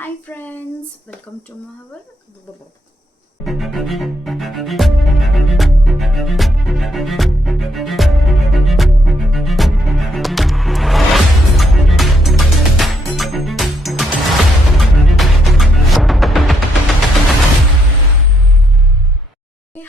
Hi friends, welcome to our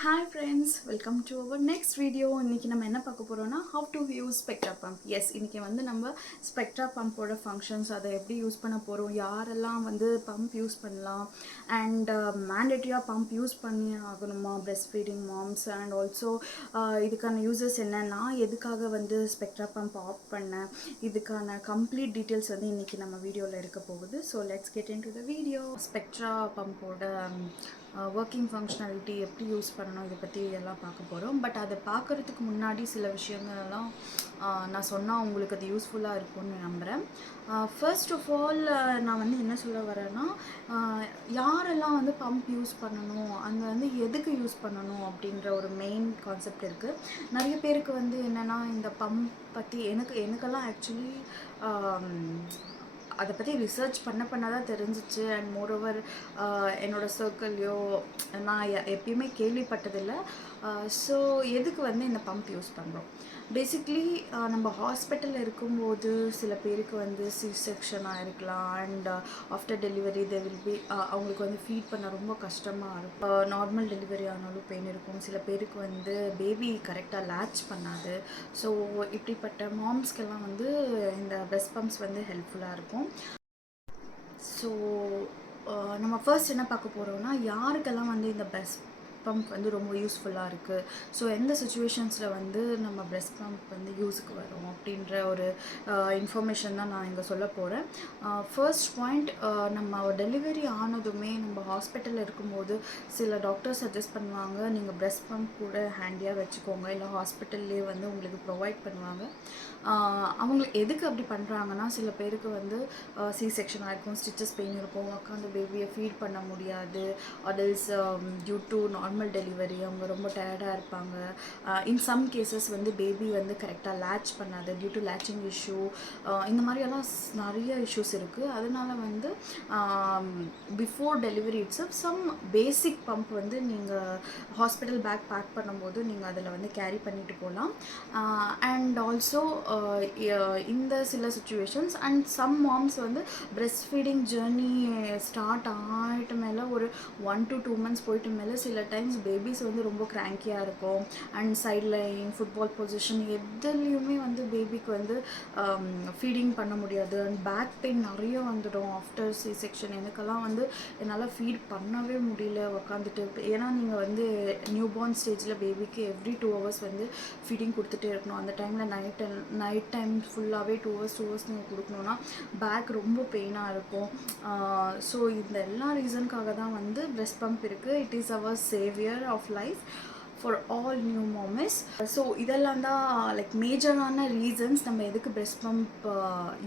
Hi friends, welcome to our next video. இன்னைக்கு நம்ம என்ன பார்க்க போறோம்னா how to use spectra pump. Yes, இன்னைக்கு வந்து நம்ம spectra pump ஓட functions அதை எப்படி யூஸ் பண்ண போறோம், யாரெல்லாம் வந்து pump யூஸ் பண்ணலாம் and mandatory pump யூஸ் பண்ணி ஆகணுமா breastfeeding moms and also இதுக்கான யூசஸ் என்ன, நான் எதுக்காக வந்து spectra pump ஆஃப் பண்ணேன், இதுக்கான complete details வந்து இன்னைக்கு நம்ம வீடியோல இருக்க போகுது. So let's get into the video. Spectra pump ஓட ஒர்க்கிங் ஃபங்க்ஷனாலிட்டி எப்படி யூஸ் பண்ணணும் இதை பற்றி எல்லாம் பார்க்க போகிறோம். பட் அதை பார்க்குறதுக்கு முன்னாடி சில விஷயங்கள்லாம் நான் சொன்னால் உங்களுக்கு அது யூஸ்ஃபுல்லாக இருக்கும்னு நம்புகிறேன். ஃபர்ஸ்ட் ஆஃப் ஆல் நான் வந்து என்ன சொல்ல வரேன்னா, யாரெல்லாம் வந்து பம்ப் யூஸ் பண்ணணும், அங்கே வந்து எதுக்கு யூஸ் பண்ணணும் அப்படின்ற ஒரு மெயின் கான்செப்ட் இருக்குது. நிறைய பேருக்கு வந்து என்னென்னா இந்த பம்ப் பற்றி எனக்கெல்லாம் ஆக்சுவலி அதை பற்றி ரிசர்ச் பண்ண தான் தெரிஞ்சிச்சு. அண்ட் மோரோவர் என்னோடய சர்க்கிள்லையோ நான் எப்பயுமே கேள்விப்பட்டதில்லை. ஸோ எதுக்கு வந்து இந்த பம்ப் யூஸ் பண்ணுறோம், பேசிக்லி நம்ம ஹாஸ்பிட்டலில் இருக்கும்போது சில பேருக்கு வந்து சி செக்ஷனாக இருக்கலாம் and after delivery they will be அவங்களுக்கு வந்து ஃபீட் பண்ண ரொம்ப கஷ்டமாக இருக்கும். நார்மல் டெலிவரி ஆனாலும் பெயின் இருக்கும். சில பேருக்கு வந்து பேபி கரெக்டாக லேட்ச் பண்ணாது. ஸோ இப்படிப்பட்ட மாம்ஸ்க்கெல்லாம் வந்து இந்த breast பம்ப்ஸ் வந்து ஹெல்ப்ஃபுல்லாக இருக்கும். ஸோ நம்ம ஃபர்ஸ்ட் என்ன பார்க்க போகிறோம்னா, யாருக்கெல்லாம் வந்து இந்த breast பம்ப் வந்து ரொம்ப யூஸ்ஃபுல்லாக இருக்குது, ஸோ எந்த சுச்சுவேஷன்ஸில் வந்து நம்ம breast பம்ப் வந்து யூஸுக்கு வரும் அப்படின்ற ஒரு இன்ஃபர்மேஷன் தான் நான் இங்கே சொல்ல போகிறேன். ஃபர்ஸ்ட் பாயிண்ட், நம்ம டெலிவரி ஆனதுமே நம்ம ஹாஸ்பிட்டலில் இருக்கும்போது சில டாக்டர்ஸ் சஜஸ்ட் பண்ணுவாங்க, நீங்கள் breast பம்ப் கூட ஹேண்டியாக வச்சுக்கோங்க, இல்லை ஹாஸ்பிட்டல்லே வந்து உங்களுக்கு ப்ரொவைட் பண்ணுவாங்க. அவங்களுக்கு எதுக்கு அப்படி பண்ணுறாங்கன்னா, சில பேருக்கு வந்து சி செக்ஷனாக இருக்கும், ஸ்டிச்சஸ் பெயின் இருக்கும், உட்காந்து பேபியை ஃபீட் பண்ண முடியாது, adults due to normal delivery அவங்க ரொம்ப டயர்டாக இருப்பாங்க. இன் சம் கேசஸ் வந்து பேபி வந்து கரெக்டாக லேட்ச் பண்ணாது டியூ டு லேச்சிங் இஷ்யூ. இந்த மாதிரியெல்லாம் நிறைய இஷ்யூஸ் இருக்குது. அதனால வந்து before delivery itself some basic pump வந்து நீங்கள் ஹாஸ்பிட்டல் பேக் பேக் பண்ணும்போது நீங்கள் அதில் வந்து கேரி பண்ணிட்டு போகலாம். அண்ட் ஆல்சோ இந்த சில சுச்சுவேஷன்ஸ் அண்ட் சம் மாம்ஸ் வந்து breast feeding ஜேர்னி ஸ்டார்ட் ஆகிட்டு மேலே ஒரு 1 to 2 months போயிட்டு மேலே சில டைம்ஸ் பேபிஸ் வந்து ரொம்ப கிராங்கியாக இருக்கும். And side lying, football position எதுலேயுமே வந்து பேபிக்கு வந்து ஃபீடிங் பண்ண முடியாது. அண்ட் பேக் பெயின் நிறைய வந்துடும் ஆஃப்டர் சி செக்ஷன். எனக்கெல்லாம் வந்து என்னால் ஃபீட் பண்ணவே முடியல உக்காந்துட்டு. ஏன்னா நீங்கள் வந்து நியூ பார்ன் ஸ்டேஜில் பேபிக்கு எவ்ரி 2 hours வந்து ஃபீடிங் கொடுத்துட்டே இருக்கணும். அந்த டைமில் நைட் டைம் ஃபுல்லாகவே 2 hours நீங்கள் கொடுக்கணுன்னா பேக் ரொம்ப பெயினாக இருக்கும். ஸோ இந்த எல்லா ரீசனுக்காக தான் வந்து breast பம்ப் இருக்குது. It is our saviour of life for all new mommies. So இதெல்லாம் தான் லைக் மேஜரான ரீசன்ஸ் நம்ம எதுக்கு breast பம்ப்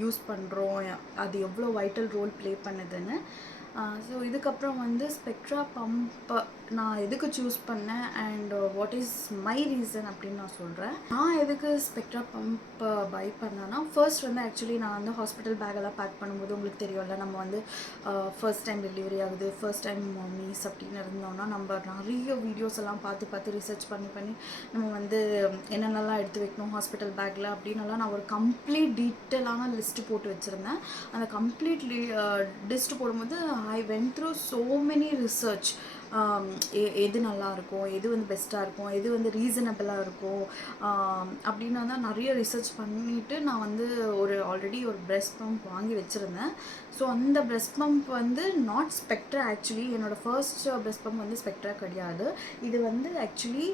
யூஸ் பண்ணுறோம், அது எவ்வளோ வைட்டல் ரோல் ப்ளே பண்ணுதுன்னு. ஸோ இதுக்கப்புறம் வந்து ஸ்பெக்ட்ரா பம்ப் நான் எதுக்கு சூஸ் பண்ணேன் and what is my reason அப்படின்னு நான் சொல்கிறேன். நான் எதுக்கு ஸ்பெக்ட்ரா பம்ப் பை பண்ணேன்னா, ஃபர்ஸ்ட் வந்து ஆக்சுவலி நான் வந்து ஹாஸ்பிட்டல் பேக்கெல்லாம் பேக் பண்ணும்போது உங்களுக்கு தெரியும்ல, நம்ம வந்து ஃபர்ஸ்ட் டைம் டெலிவரி ஆகுது, ஃபர்ஸ்ட் டைம் மம்மிஸ் அப்படின்னு இருந்தோம்னா நம்ம நிறைய வீடியோஸ் எல்லாம் பார்த்து ரிசர்ச் பண்ணி நம்ம வந்து என்னென்னலாம் எடுத்து வைக்கணும் ஹாஸ்பிட்டல் பேக்கில் அப்படின்னலாம் நான் ஒரு கம்ப்ளீட் டீட்டெயிலான லிஸ்ட்டு போட்டு வச்சுருந்தேன். அந்த கம்ப்ளீட் லிஸ்ட்டு போடும்போது I went through so many research. எது நல்லாயிருக்கும், எது வந்து பெஸ்ட்டாக இருக்கும், எது வந்து ரீசனபிளாக இருக்கும் அப்படின்னா தான் நிறைய ரிசர்ச் பண்ணிவிட்டு நான் வந்து ஆல்ரெடி ஒரு breast பம்ப் வாங்கி வச்சுருந்தேன். ஸோ அந்த breast பம்ப் வந்து நாட் ஸ்பெக்ட்ரா. ஆக்சுவலி என்னோடய ஃபர்ஸ்ட் breast பம்ப் வந்து ஸ்பெக்ட்ரா கிடையாது. இது வந்து actually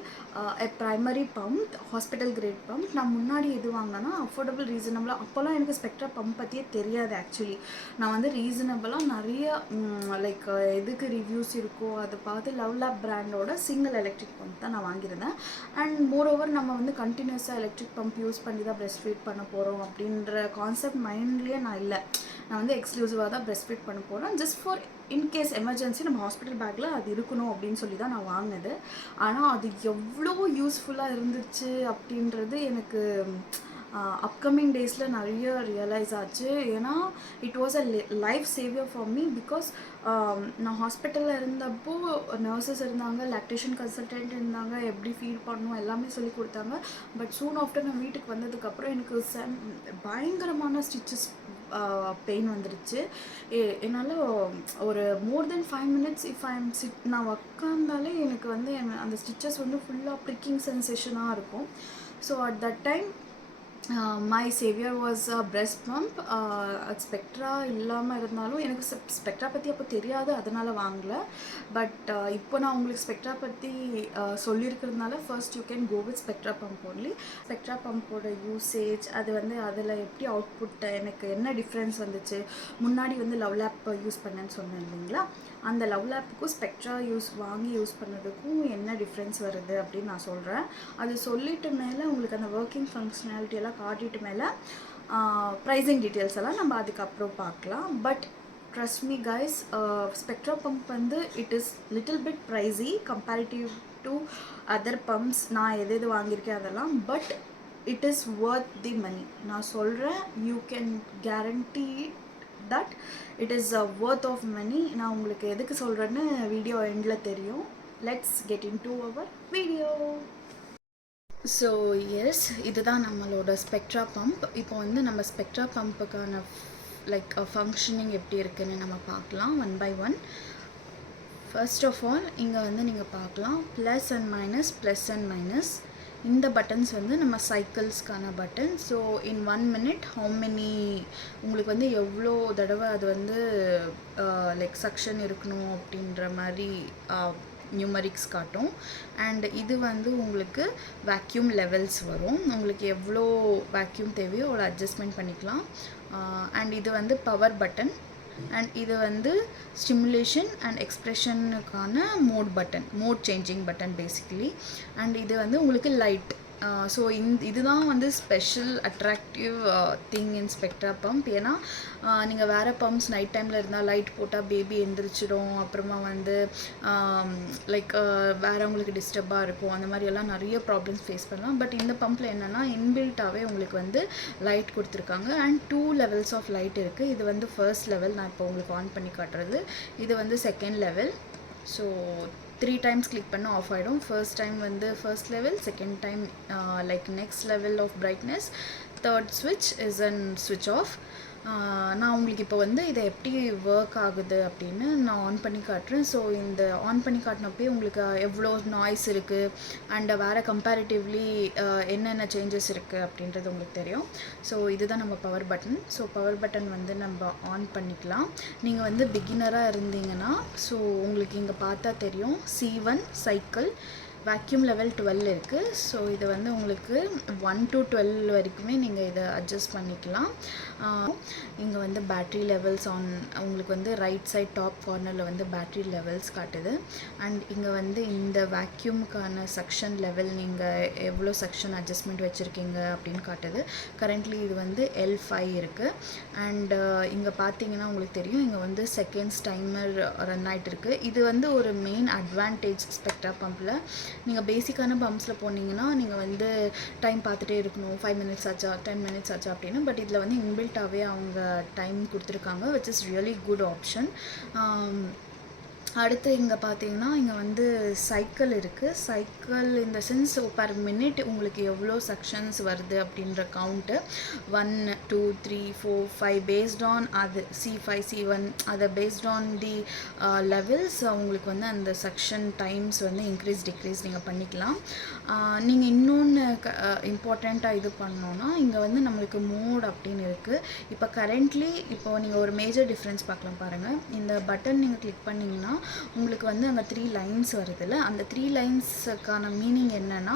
primary pump, hospital grade pump. நான் முன்னாடி எது வாங்கினேன்னா அஃபோர்டபுள், ரீசனபிளாக. அப்போல்லாம் எனக்கு ஸ்பெக்ட்ரா பம்ப் பற்றியே தெரியாது. ஆக்சுவலி நான் வந்து ரீசனபிளாக நிறைய லைக் எதுக்கு ரிவ்யூஸ் இருக்கோ அதை பார்த்து லவ் லேப் பிராண்டோட சிங்கிள் எலக்ட்ரிக் பம்ப் தான் நான் வாங்கியிருந்தேன். அண்ட் மோரோவர் நம்ம வந்து கண்டினியூஸாக எலக்ட்ரிக் பம்ப் யூஸ் பண்ணி தான் breast feed பண்ண போகிறோம் அப்படின்ற கான்செப்ட் மைண்ட்லேயே நான் இல்லை. நான் வந்து எக்ஸ்க்ளூசிவாக தான் breast feed பண்ண போகிறேன். ஜஸ்ட் ஃபார் இன்கேஸ் எமர்ஜென்சி நம்ம ஹாஸ்பிட்டல் பேக்கில் அது இருக்கணும் அப்படின்னு சொல்லி தான் நான் வாங்கினது. ஆனால் அது எவ்வளோ யூஸ்ஃபுல்லாக இருந்துச்சு அப்படின்றது எனக்கு அப்கமிங் டேஸில் நிறைய ரியலைஸ் ஆச்சு. ஏன்னா it was a life Xavier for me. Because நான் ஹாஸ்பிட்டலில் இருந்தப்போ நர்சஸ் இருந்தாங்க, லாக்டேஷன் கன்சல்டன்ட் இருந்தாங்க, எப்படி ஃபீட் பண்ணணும் எல்லாமே சொல்லி கொடுத்தாங்க. பட் சூன் ஆஃப்டர் நான் வீட்டுக்கு வந்ததுக்கப்புறம் எனக்கு பயங்கரமான ஸ்டிச்சஸ் பெயின் வந்துடுச்சு. என்னால் ஒரு மோர் தென் 5 minutes இஃப் ஐ எம் நான் உட்காந்தாலே எனக்கு வந்து அந்த ஸ்டிச்சஸ் வந்து ஃபுல்லாக ப்ரிக்கிங் சென்சேஷனாக இருக்கும். So at that time my Xavier was a breast pump. அது ஸ்பெக்ட்ரா இல்லாமல் இருந்தாலும் எனக்கு ஸ்பெக்ட்ரா பற்றி அப்போ தெரியாது, அதனால் வாங்கலை. பட் இப்போ நான் உங்களுக்கு ஸ்பெக்ட்ரா பற்றி சொல்லியிருக்கிறதுனால first you can go with Spectra pump only. Spectra பம்போட யூசேஜ், அது வந்து அதில் எப்படி அவுட்புட் எனக்கு என்ன டிஃப்ரென்ஸ் வந்துச்சு. முன்னாடி வந்து லவ் லேப் யூஸ் பண்ணேன்னு சொன்னேன் இல்லைங்களா, அந்த லவ் லேப்புக்கும் ஸ்பெக்ட்ரா வாங்கி யூஸ் பண்ணதுக்கும் என்ன டிஃப்ரென்ஸ் வருது அப்படின்னு நான் சொல்கிறேன். அது சொல்லிட்டு மேலே உங்களுக்கு அந்த ஒர்க்கிங் ஃபங்க்ஷனாலிட்டி எல்லாம் காட்டிட்டு மேலே ப்ரைஸிங் டீட்டெயில்ஸ் எல்லாம் நம்ம அதுக்கப்புறம் பார்க்கலாம். But trust me guys, Spectra pump வந்து it is little bit pricey comparative to other pumps. நான் எது வாங்கியிருக்கேன் அதெல்லாம். But it is worth the money. நான் சொல்கிறேன், you can guarantee that it is worth of money. நான் உங்களுக்கு எதுக்கு சொல்கிறேன்னு வீடியோ எண்டில் தெரியும். Let's get into our video. So yes, இதுதான் நம்மளோட ஸ்பெக்ட்ரா பம்ப். இப்போ வந்து நம்ம ஸ்பெக்ட்ரா பம்புக்கான லைக் ஃபங்க்ஷனிங் எப்படி இருக்குன்னு நம்ம பார்க்கலாம் one by one. First of all இங்கே வந்து நீங்கள் பார்க்கலாம் ப்ளஸ் அண்ட் மைனஸ். இந்த பட்டன்ஸ் வந்து நம்ம சைக்கிள்ஸ்க்கான button. So in 1 minute how many உங்களுக்கு வந்து எவ்வளோ தடவை அது வந்து லைக் சக்ஷன் இருக்கணும் அப்படின்ற மாதிரி நியூமரிக்ஸ் காட்டும். அண்ட் இது வந்து உங்களுக்கு வேக்யூம் லெவல்ஸ் வரும். உங்களுக்கு எவ்வளோ வேக்யூம் தேவையோ அவ்வளோ அட்ஜஸ்ட்மெண்ட் பண்ணிக்கலாம். அண்ட் இது வந்து பவர் பட்டன். அண்ட் இது வந்து ஸ்டிமுலேஷன் அண்ட் எக்ஸ்ப்ரெஷனுக்கான mode changing button basically. And இது வந்து உங்களுக்கு லைட். ஸோ இதுதான் வந்து special attractive thing in Spectra pump. ஏன்னா நீங்கள் வேறு பம்ப்ஸ் நைட் டைமில் இருந்தால் லைட் போட்டால் பேபி எந்திரிச்சிடும், அப்புறமா வந்து லைக் வேறவங்களுக்கு டிஸ்டர்பாக இருக்கும், அந்த மாதிரியெல்லாம் நிறைய ப்ராப்ளம்ஸ் ஃபேஸ் பண்ணலாம். பட் இந்த பம்பில் என்னென்னா இன்பில்ட்டாகவே உங்களுக்கு வந்து லைட் கொடுத்துருக்காங்க. அண்ட் 2 levels ஆஃப் லைட் இருக்குது. இது வந்து ஃபர்ஸ்ட் லெவல், நான் இப்போ உங்களுக்கு ஆன் பண்ணி காட்டுறது. இது வந்து second level. So 3 times click பண்ணால் ஆஃப் ஆகிடும். ஃபர்ஸ்ட் டைம் வந்து first level, second time like next level of brightness, third ஸ்விட்ச் இஸ் அண்ட் ஸ்விட்ச் ஆஃப். நான் உங்களுக்கு இப்போ வந்து இதை எப்படி ஒர்க் ஆகுது அப்படின்னு நான் ஆன் பண்ணி காட்டுறேன். ஸோ இந்த ஆன் பண்ணி காட்டினப்பே உங்களுக்கு எவ்வளோ நாய்ஸ் இருக்குது அண்ட் வேறு கம்பேரிட்டிவ்லி என்னென்ன சேஞ்சஸ் இருக்குது அப்படின்றது உங்களுக்கு தெரியும். ஸோ இதுதான் நம்ம power button. So power button வந்து நம்ம ஆன் பண்ணிக்கலாம். நீங்கள் வந்து பிகினராக இருந்தீங்கன்னா ஸோ உங்களுக்கு இங்கே பார்த்தா தெரியும் C1 சைக்கிள், வேக்யூம் லெவல் 12 இருக்குது. ஸோ இது வந்து உங்களுக்கு 1 to 12 வரைக்குமே நீங்கள் இதை அட்ஜஸ்ட் பண்ணிக்கலாம். இங்கே வந்து பேட்ரி லெவல்ஸ் உங்களுக்கு வந்து ரைட் சைட் டாப் கார்னரில் வந்து பேட்ரி லெவல்ஸ் காட்டுது. அண்ட் இங்கே வந்து இந்த வேக்யூமுக்கான சக்ஷன் லெவல் நீங்கள் எவ்வளோ சக்ஷன் அட்ஜஸ்ட்மெண்ட் வச்சுருக்கீங்க அப்படின்னு காட்டுது. கரண்ட்லி இது வந்து L5 இருக்குது. அண்ட் இங்கே பார்த்தீங்கன்னா உங்களுக்கு தெரியும் இங்கே வந்து செகண்ட்ஸ் டைமர் ரன் ஆகிட்டு இருக்குது. இது வந்து ஒரு மெயின் அட்வான்டேஜ் ஸ்பெக்ட்ரா பம்பில். நீங்கள் பேசிக்கான பம்ப்ஸில் போனீங்கன்னா நீங்கள் வந்து டைம் பார்த்துட்டே இருக்கணும், 5 minutes ஆச்சா 10 minutes ஆச்சா அப்படின்னு. பட் இதில் வந்து இன்பில்ட்டாகவே அவங்க டைம் கொடுத்துருக்காங்க, which is really good option. அடுத்து இங்கே பார்த்தீங்கன்னா இங்கே வந்து சைக்கிள் இருக்குது. சைக்கிள் இந்த சென்ஸ் பர் மினிட் உங்களுக்கு எவ்வளோ செக்ஷன்ஸ் வருது அப்படின்ற கவுண்ட்டு 1 2 3 4 5 பேஸ்ட் ஆன் அது C5 C1 அதை பேஸ்ட் ஆன் தி லெவல்ஸ் உங்களுக்கு வந்து அந்த செக்ஷன் டைம்ஸ் வந்து இன்க்ரீஸ் டிக்ரீஸ் நீங்கள் பண்ணிக்கலாம். நீங்கள் இன்னொன்று இம்பார்ட்டண்ட்டாக இது பண்ணோன்னா இங்கே வந்து நம்மளுக்கு மோட் அப்படின்னு இருக்குது. இப்போ கரண்ட்லி இப்போ நீங்கள் ஒரு மேஜர் டிஃப்ரென்ஸ் பார்க்கலாம் பாருங்கள். இந்த பட்டன் நீங்கள் கிளிக் பண்ணிங்கன்னா உங்களுக்கு வந்து அங்கே 3 lines வருதுல்ல, அந்த 3 linesக்கான மீனிங் என்னென்னா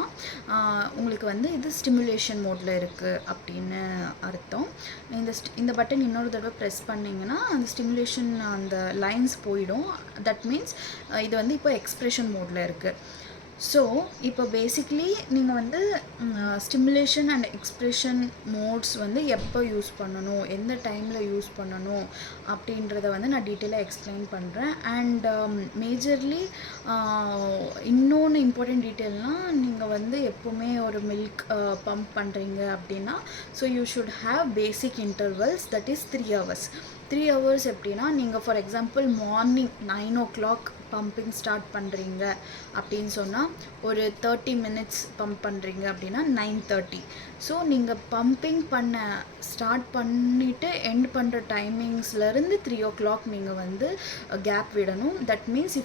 உங்களுக்கு வந்து இது ஸ்டிமுலேஷன் மோடில் இருக்குது அப்படின்னு அர்த்தம். இந்த பட்டன் இன்னொரு தடவை ப்ரெஸ் பண்ணிங்கன்னா அந்த ஸ்டிமுலேஷன் அந்த லைன்ஸ் போயிடும். தட் மீன்ஸ் இது வந்து இப்போ எக்ஸ்ப்ரெஷன் மோடில் இருக்குது. ஸோ இப்போ பேசிக்லி நீங்கள் வந்து ஸ்டிமுலேஷன் அண்ட் எக்ஸ்ப்ரெஷன் மோட்ஸ் வந்து எப்போ யூஸ் பண்ணணும், எந்த டைமில் யூஸ் பண்ணணும் அப்படின்றத வந்து நான் டீட்டெயிலாக எக்ஸ்பிளைன் பண்ணுறேன். அண்ட் மேஜர்லி இன்னொன்று இம்பார்ட்டண்ட் டீட்டெயில்னால், நீங்கள் வந்து எப்போவுமே ஒரு மில்க் பம்ப் பண்ணுறீங்க அப்படின்னா, so you should have basic intervals, that is 3 hours. 3 hours எப்படின்னா, நீங்கள் for example morning 9 o'clock pumping start பண்ணுறீங்க அப்படின்னு சொன்னால், ஒரு 30 minutes பம்ப் பண்ணுறீங்க அப்படின்னா 9:30. ஸோ நீங்கள் பம்பிங் பண்ண ஸ்டார்ட் பண்ணிவிட்டு எண்ட் பண்ணுற டைமிங்ஸ்லேருந்து 3 o'clock நீங்கள் வந்து கேப் விடணும். தட் மீன்ஸ்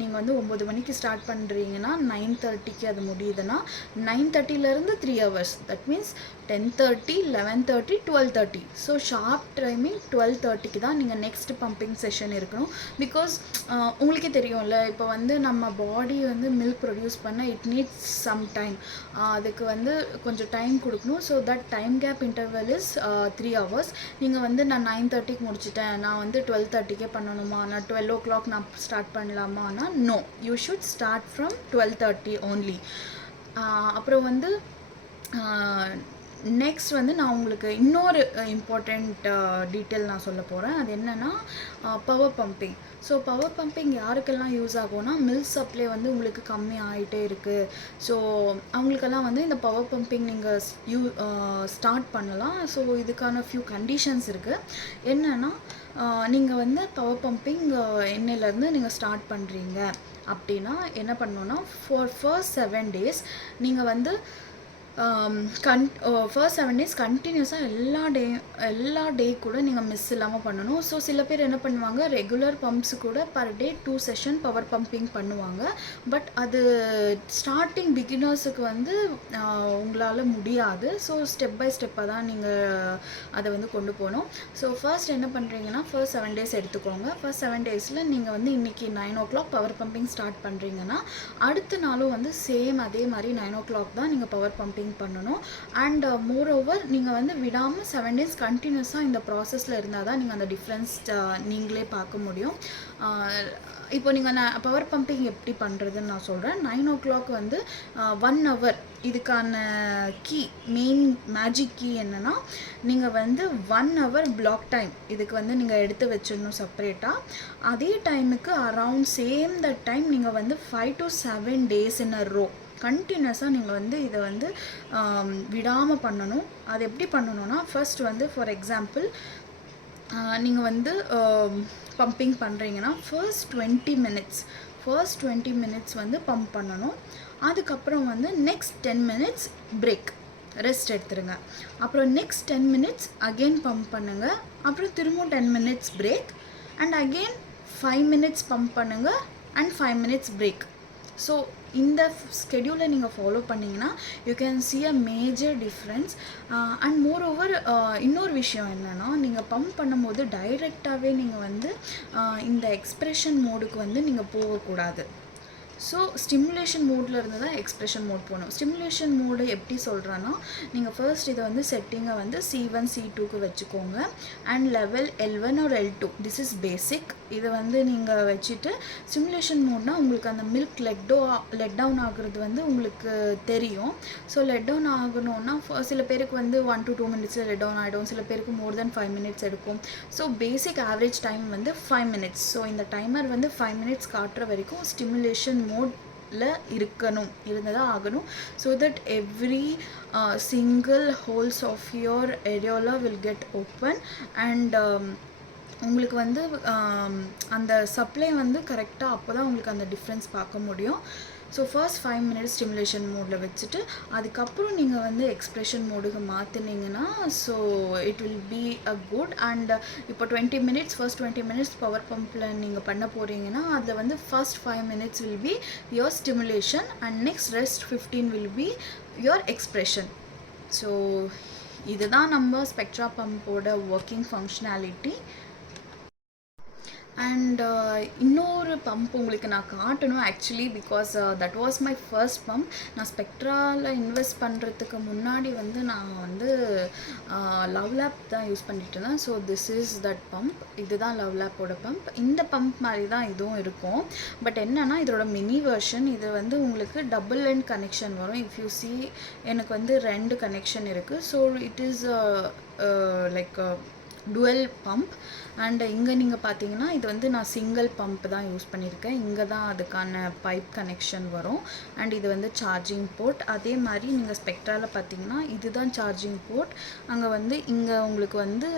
நீங்கள் வந்து 9 மணிக்கு ஸ்டார்ட் பண்ணுறீங்கன்னா 9:30க்கு அது முடியுதுன்னா 9:30லேருந்து 3 hours. That means 10:30, 11:30, 12:30. So sharp timing 12:30க்கு தான் நீங்கள் நெக்ஸ்ட் பம்பிங் செஷன் இருக்கணும். பிகாஸ் உங்களுக்கே தெரியும்ல, இப்போ வந்து நம்ம பாடி வந்து மில்க் ப்ரொடியூஸ் பண்ண இட் நீட்ஸ் சம் டைம். அதுக்கு வந்து கொஞ்சம் டைம் கொடுக்கணும். So that time gap interval is 3 hours. நீங்கள் வந்து நான் 9:30க்கு முடிச்சிட்டேன், நான் வந்து 12:30க்கே பண்ணணுமா, நான் 12 o'clock நான் ஸ்டார்ட் பண்ணலாமான்னா no, you should start from 12:30 only. அப்புறம் வந்து நெக்ஸ்ட் வந்து நான் உங்களுக்கு இன்னொரு இம்பார்ட்டண்ட் டீட்டெயில் நான் சொல்ல போகிறேன். அது என்னென்னா power pumping. So power pumping யாருக்கெல்லாம் யூஸ் ஆகும்னா, மில்க் சப்ளை வந்து உங்களுக்கு கம்மி ஆகிட்டே இருக்குது. ஸோ அவங்களுக்கெல்லாம் வந்து இந்த பவர் பம்பிங் நீங்கள் ஸ்டார்ட் பண்ணலாம். ஸோ இதுக்கான ஃபியூ கண்டிஷன்ஸ் இருக்குது. என்னென்னா, நீங்கள் வந்து பவர் பம்பிங் என்னையிலேருந்து நீங்கள் ஸ்டார்ட் பண்ணுறீங்க அப்படின்னா என்ன பண்ணணுன்னா, ஃபர்ஸ்ட் 7 days நீங்கள் வந்து ஃபர்ஸ்ட் 7 days கண்டினியூஸாக எல்லா டே கூட நீங்கள் மிஸ் இல்லாமல் பண்ணணும். ஸோ சில பேர் என்ன பண்ணுவாங்க, ரெகுலர் பம்ப்ஸ் கூட per day 2 session power pumping பண்ணுவாங்க. பட் அது ஸ்டார்டிங் பிகினர்ஸுக்கு வந்து உங்களால் முடியாது. ஸோ ஸ்டெப் பை ஸ்டெப்பாக தான் நீங்கள் அதை வந்து கொண்டு போகணும். ஸோ ஃபர்ஸ்ட் என்ன பண்ணுறீங்கன்னா, ஃபர்ஸ்ட் 7 days எடுத்துக்கோங்க. ஃபர்ஸ்ட் 7 daysல நீங்கள் வந்து இன்றைக்கி 9 o'clock பவர் பம்பிங் ஸ்டார்ட் பண்ணுறீங்கன்னா, அடுத்த நாளும் வந்து சேம் அதே மாதிரி 9 o'clock தான் நீங்கள் பவர் பம்பிங் பண்ணணும். அண்ட் மோர் ஓவர் நீங்கள் வந்து விடாமல் 7 days கண்டினியூஸாக இந்த ப்ராசஸில் இருந்தால் தான் நீங்கள் அந்த டிஃப்ரென்ஸ் நீங்களே பார்க்க முடியும். இப்போ நீங்கள் பவர் பம்பிங் எப்படி பண்ணுறதுன்னு நான் சொல்கிறேன். 9 o'clock வந்து 1 hour இதுக்கான கீ, மெயின் மேஜிக் கீ என்னென்னா, நீங்கள் வந்து 1 hour பிளாக் டைம் இதுக்கு வந்து நீங்கள் எடுத்து வச்சிடணும் செப்பரேட்டாக. அதே டைமுக்கு அரவுண்ட் சேம் த டைம் நீங்கள் வந்து 5 to 7 days in a row கண்டினியூஸாக நீங்கள் வந்து இதை வந்து விடாமல் பண்ணணும். அது எப்படி பண்ணணுன்னா, ஃபர்ஸ்ட் வந்து ஃபார் எக்ஸாம்பிள் நீங்கள் வந்து பம்பிங் பண்ணுறீங்கன்னா ஃபர்ஸ்ட் 20 minutes வந்து பம்ப் பண்ணணும். அதுக்கப்புறம் வந்து நெக்ஸ்ட் 10 minutes பிரேக், ரெஸ்ட் எடுத்துருங்க. அப்புறம் நெக்ஸ்ட் 10 minutes அகெயின் பம்ப் பண்ணுங்கள். அப்புறம் திரும்பவும் 10 minutes break and again 5 minutes pump பண்ணுங்கள் அண்ட் 5 minutes பிரேக். ஸோ இந்த ஸ்கெடியூலை நீங்கள் ஃபாலோ பண்ணிங்கன்னா you can see a major difference. And more over இன்னொரு விஷயம் என்னென்னா, நீங்கள் பம்ப் பண்ணும்போது டைரெக்டாகவே நீங்கள் வந்து இந்த எக்ஸ்ப்ரெஷன் மோடுக்கு வந்து நீங்கள் போகக்கூடாது. ஸோ ஸ்டிமுலேஷன் மோடில் இருந்து தான் எக்ஸ்ப்ரெஷன் மோட் போகணும். ஸ்டிமுலேஷன் மோடு எப்படி சொல்கிறேன்னா, நீங்கள் ஃபர்ஸ்ட் இதை வந்து செட்டிங்கை வந்து C1 C2க்கு வச்சுக்கோங்க. And level L1 or L2, this is பேசிக். இதை வந்து நீங்கள் வச்சுட்டு ஸ்டிமுலேஷன் மோட்னால் உங்களுக்கு அந்த மில்க் லெட் டவுன் ஆகுறது வந்து உங்களுக்கு தெரியும். ஸோ லெட் டவுன் ஆகணும்னா சில பேருக்கு வந்து 1 to 2 minutes லெட் டவுன் ஆகிடும், சில பேருக்கு மோர் தென் 5 minutes எடுக்கும். ஸோ பேசிக் ஆவரேஜ் டைம் வந்து 5 minutes. ஸோ இந்த டைமர் வந்து 5 minutes காட்டுற வரைக்கும் ஸ்டிமுலேஷன் மோட்ல இருந்ததாக ஆகணும். So that every single holes of your areola will get open and உங்களுக்கு வந்து அந்த சப்ளை வந்து கரெக்டாக அப்போ தான் உங்களுக்கு அந்த டிஃப்ரென்ஸ் பார்க்க முடியும். ஸோ ஃபர்ஸ்ட் 5 minutes ஸ்டிமுலேஷன் மோடில் வச்சுட்டு அதுக்கப்புறம் நீங்கள் வந்து எக்ஸ்ப்ரெஷன் மோடுக்கு மாற்றினீங்கன்னா so it will be a good. And இப்போ 20 minutes ஃபர்ஸ்ட் 20 minutes பவர் பம்பில் நீங்கள் பண்ண போகிறீங்கன்னா அதில் வந்து first 5 minutes will be your stimulation and next rest 15 will be your expression. So இதுதான் நம்ம ஸ்பெக்ட்ரா பம்போட ஒர்க்கிங் ஃபங்க்ஷனாலிட்டி. அண்ட் இன்னொரு பம்ப் உங்களுக்கு நான் காட்டணும் actually, because that was my first pump. நான் ஸ்பெக்ட்ராவில் இன்வெஸ்ட் பண்ணுறதுக்கு முன்னாடி வந்து நான் வந்து லவ் லேப் தான் யூஸ் பண்ணிட்டு இருந்தேன். So this is that pump. இதுதான் லவ் லேப்போட பம்ப். இந்த பம்ப் மாதிரி தான் இதுவும் இருக்கும். பட் என்னென்னா இதோட மினி வெர்ஷன். இது வந்து உங்களுக்கு டபுள் எண்ட் கனெக்ஷன் வரும். இஃப் யூ சி, எனக்கு வந்து 2 கனெக்ஷன் இருக்குது. So it is like twelve pump. And இங்கே நீங்கள் பார்த்தீங்கன்னா இது வந்து நான் சிங்கிள் பம்ப் தான் யூஸ் பண்ணியிருக்கேன். இங்கே தான் அதுக்கான பைப் கனெக்ஷன் வரும். அண்ட் இது வந்து சார்ஜிங் போர்ட். அதே மாதிரி நீங்கள் ஸ்பெக்ட்ராவில் பார்த்தீங்கன்னா இதுதான் சார்ஜிங் போர்ட். அங்கே வந்து இங்கே உங்களுக்கு வந்து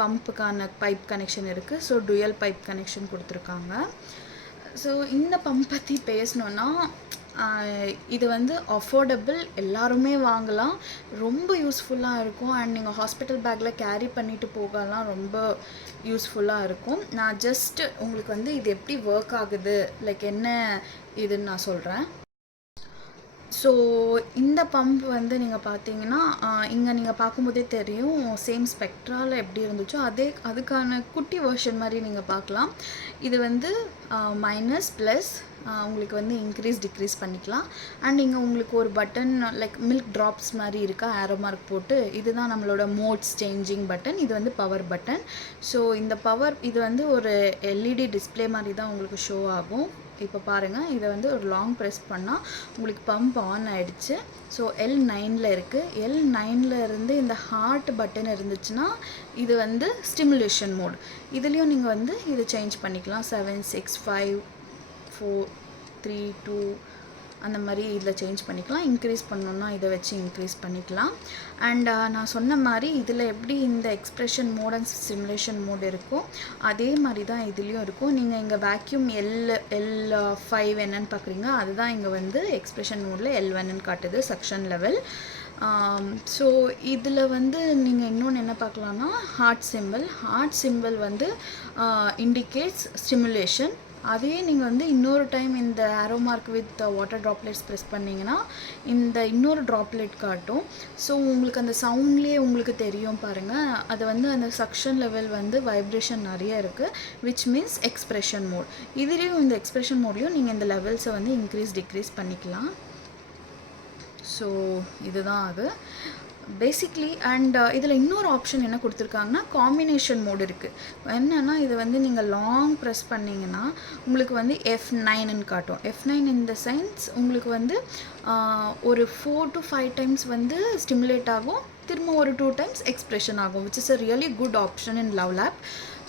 பம்புக்கான பைப் கனெக்ஷன் இருக்குது. ஸோ டுயல் பைப் கனெக்ஷன் கொடுத்துருக்காங்க. ஸோ இந்த பம்ப் பற்றி பேசணுன்னா, இது வந்து அஃபோர்டபுள், எல்லாருமே வாங்கலாம், ரொம்ப யூஸ்ஃபுல்லாக இருக்கும். அண்ட் நீங்கள் ஹாஸ்பிட்டல் பேக்கில் கேரி பண்ணிவிட்டு போகலாம், ரொம்ப யூஸ்ஃபுல்லாக இருக்கும். நான் ஜஸ்ட் உங்களுக்கு வந்து இது எப்படி ஒர்க் ஆகுது, லைக் என்ன இதுன்னு நான் சொல்கிறேன். ஸோ இந்த பம்ப் வந்து நீங்கள் பார்த்தீங்கன்னா இங்கே நீங்கள் பார்க்கும்போதே தெரியும், சேம் ஸ்பெக்ட்ராவில் எப்படி இருந்துச்சோ அதுக்கான குட்டி வெர்ஷன் மாதிரி நீங்கள் பார்க்கலாம். இது வந்து மைனஸ் ப்ளஸ் உங்களுக்கு வந்து இன்க்ரீஸ் டிக்ரீஸ் பண்ணிக்கலாம். அண்ட் இங்கே உங்களுக்கு ஒரு பட்டன் லைக் மில்க் ட்ராப்ஸ் மாதிரி இருக்கா, ஆரோ மார்க் போட்டு. இதுதான் நம்மளோட மோட்ஸ் சேஞ்சிங் பட்டன். இது வந்து பவர் பட்டன். ஸோ இந்த பவர் இது வந்து ஒரு எல்இடி டிஸ்பிளே மாதிரி தான் உங்களுக்கு ஷோ ஆகும். இப்போ பாருங்கள், இதை வந்து ஒரு லாங் ப்ரெஸ் பண்ணால் உங்களுக்கு பம்ப் ஆன் ஆகிடுச்சு. ஸோ L9 இருக்குது. L9 இருந்து இந்த ஹார்ட் பட்டன் இருந்துச்சுன்னா இது வந்து ஸ்டிமுலேஷன் மோட். இதுலேயும் நீங்கள் வந்து இது சேஞ்ச் பண்ணிக்கலாம். 7 6 5 4 3 2 அந்த மாதிரி இதில் சேஞ்ச் பண்ணிக்கலாம். இன்க்ரீஸ் பண்ணணுன்னா இதை வச்சு இன்க்ரீஸ் பண்ணிக்கலாம். அண்ட் நான் சொன்ன மாதிரி இதில் எப்படி இந்த expression mode and simulation mode இருக்கோ அதே மாதிரி தான் இதுலேயும் இருக்கும். நீங்கள் இங்கே வேக்யூம் L5 என்னன்னு பார்க்குறீங்க, அதுதான் இங்கே வந்து எக்ஸ்ப்ரெஷன் மோடில் L1ன்னு காட்டுது, சக்ஷன் லெவல். ஸோ இதில் வந்து நீங்கள் இன்னொன்று என்ன பார்க்கலான்னா, ஹார்ட் சிம்பிள் வந்து இண்டிகேட்ஸ் ஸ்டிமுலேஷன். அதே நீங்கள் வந்து இன்னொரு டைம் இந்த arrow mark with water droplets press பண்ணிங்கன்னா இந்த இன்னொரு ட்ராப்லெட் காட்டும். ஸோ உங்களுக்கு அந்த சவுண்ட்லேயே உங்களுக்கு தெரியும் பாருங்கள், அது வந்து அந்த சக்ஷன் லெவல் வந்து வைப்ரேஷன் நிறைய இருக்குது, விச் மீன்ஸ் எக்ஸ்ப்ரெஷன் மோட். இதுலேயும் இந்த எக்ஸ்ப்ரெஷன் மோட்லேயும் நீங்கள் இந்த லெவல்ஸை வந்து இன்க்ரீஸ் டிக்ரீஸ் பண்ணிக்கலாம். ஸோ இதுதான் அது பேசிக்லி. அண்ட் இதில் இன்னொரு ஆப்ஷன் என்ன கொடுத்துருக்காங்கன்னா, காம்பினேஷன் மோடு இருக்குது. என்னென்னா இது வந்து நீங்கள் லாங் ப்ரெஸ் பண்ணிங்கன்னா உங்களுக்கு வந்து F9ன்னு காட்டும். F9 இந்த சென்ஸ் உங்களுக்கு வந்து ஒரு 4 to 5 டைம்ஸ் வந்து ஸ்டிமுலேட் ஆகும், திரும்ப ஒரு 2 டைம்ஸ் எக்ஸ்ப்ரெஷன் ஆகும், which is a really good option in love lab.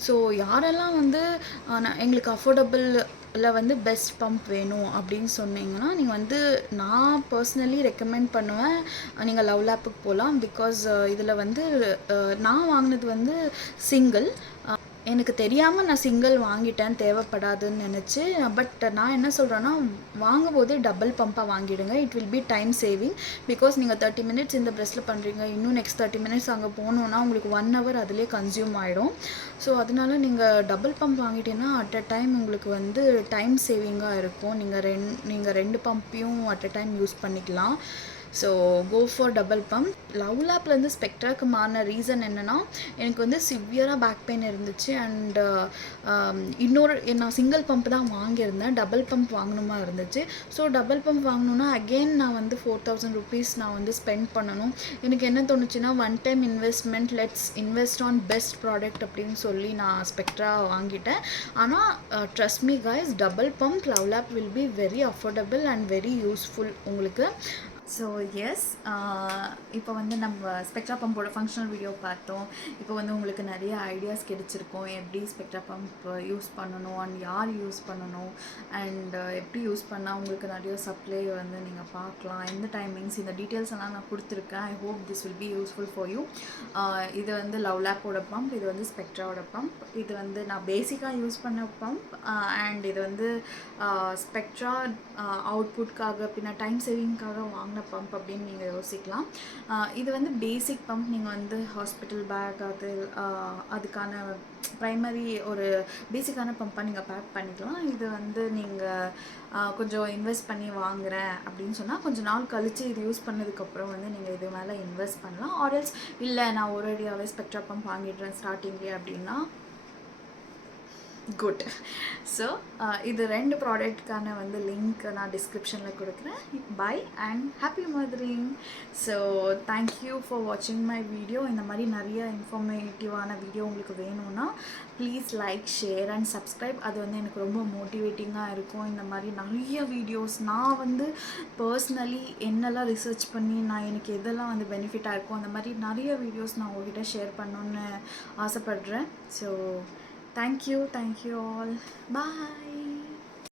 So யாரெல்லாம் வந்து எங்களுக்கு அஃபோர்டபுளில் வந்து பெஸ்ட் பம்ப் வேணும் அப்படின்னு சொன்னீங்கன்னா, நீங்கள் வந்து நான் பர்சனலி ரெக்கமெண்ட் பண்ணுவேன், நீங்கள் லவ் லேப்புக்கு போகலாம். பிகாஸ் இதில் வந்து நான் வாங்கினது வந்து சிங்கிள். எனக்கு தெரியாமல் நான் சிங்கிள் வாங்கிட்டேன், தேவைப்படாதுன்னு நினச்சி. பட் நான் என்ன சொல்கிறேன்னா, வாங்கும் போதே டபுள் பம்பாக வாங்கிடுங்க. It will be time saving. பிகாஸ் நீங்கள் 30 மினிட்ஸ் இந்த ப்ரெஸ்ஸில் பண்ணுறீங்க, இன்னும் நெக்ஸ்ட் 30 மினிட்ஸ் அங்கே போகணுன்னா உங்களுக்கு 1 hour அதிலே கன்சியூம் ஆகிடும். ஸோ அதனால நீங்கள் டபுள் பம்ப் வாங்கிட்டீங்கன்னா அட் அ டைம் உங்களுக்கு வந்து டைம் சேவிங்காக இருக்கும். நீங்கள் ரெண்டு பம்பையும் அட் அ டைம் யூஸ் பண்ணிக்கலாம். So go for double pump. Love லேப்லேருந்து ஸ்பெக்ட்ராக்கு மாறின ரீசன் என்னென்னா, எனக்கு வந்து சிவியராக பேக் பெயின் இருந்துச்சு. அண்ட் இன்னொரு நான் சிங்கிள் பம்ப் தான் வாங்கியிருந்தேன், டபுள் பம்ப் வாங்கணுமா இருந்துச்சு. ஸோ டபுள் பம்ப் வாங்கணுன்னா அகெயின் நான் வந்து 4000 rupees நான் வந்து ஸ்பெண்ட் பண்ணணும். எனக்கு என்ன தோணுச்சுன்னா, one time investment, let's invest on best product அப்படின்னு சொல்லி நான் ஸ்பெக்ட்ரா வாங்கிட்டேன். ஆனால் trust me guys, double pump love lab will be very affordable and very useful உங்களுக்கு. ஸோ எஸ், இப்போ வந்து நம்ம ஸ்பெக்ட்ரா பம்போட ஃபங்க்ஷனல் வீடியோ பார்த்தோம். இப்போ வந்து உங்களுக்கு நிறைய ஐடியாஸ் கிடைச்சிருக்கும், எப்படி ஸ்பெக்ட்ரா பம்ப் யூஸ் பண்ணணும் அண்ட் யார் யூஸ் பண்ணணும் அண்ட் எப்படி யூஸ் பண்ணால் உங்களுக்கு நிறைய சப்ளை வந்து நீங்கள் பார்க்கலாம், எந்த டைமிங்ஸ், இந்த டீட்டெயில்ஸ் எல்லாம் நான் கொடுத்துருக்கேன். I hope this will be useful for you. இது வந்து லவ் லேப்போட பம்ப், இது வந்து ஸ்பெக்ட்ராவோட பம்ப். இது வந்து நான் பேசிக்காக யூஸ் பண்ண பம்ப். அண்ட் இது வந்து ஸ்பெக்ட்ரா அவுட்புட்காக பின்ன டைம் சேவிங்காக வாங்கின பம்ப் அப்படின்னு நீங்கள் யோசிக்கலாம். இது வந்து பேசிக் பம்ப். நீங்கள் வந்து ஹாஸ்பிட்டல் பேக் அதுக்கான ப்ரைமரி ஒரு பேசிக்கான பம்பாக நீங்கள் பேக் பண்ணிக்கலாம். இது வந்து நீங்கள் கொஞ்சம் இன்வெஸ்ட் பண்ணி வாங்குகிறேன் அப்படின்னு சொன்னால் கொஞ்சம் நாள் கழித்து இது யூஸ் பண்ணதுக்கப்புறம் வந்து நீங்கள் இது மேலே இன்வெஸ்ட் பண்ணலாம். ஆர்எல்ஸ் இல்லை நான் ஒரேடியாகவே ஸ்பெக்ட்ரா பம்ப் வாங்கிடுறேன் ஸ்டார்டிங்லேயே அப்படின்னா குட். ஸோ இது 2 ப்ராடக்ட்கான வந்து லிங்க் நான் டிஸ்கிரிப்ஷனில் கொடுக்குறேன். Bye and happy mothering. So thank you for வாட்சிங் மை வீடியோ. இந்த மாதிரி நிறைய இன்ஃபர்மேட்டிவான வீடியோ உங்களுக்கு வேணும்னா please like, share and subscribe. அது வந்து எனக்கு ரொம்ப மோட்டிவேட்டிங்காக இருக்கும். இந்த மாதிரி நிறைய வீடியோஸ் நான் வந்து பர்சனலி என்னெல்லாம் ரிசர்ச் பண்ணி நான் எனக்கு எதெல்லாம் வந்து பெனிஃபிட்டாக இருக்கும், அந்த மாதிரி நிறைய வீடியோஸ் நான் உங்ககிட்ட ஷேர் பண்ணணுன்னு ஆசைப்பட்றேன். So thank you all. Bye.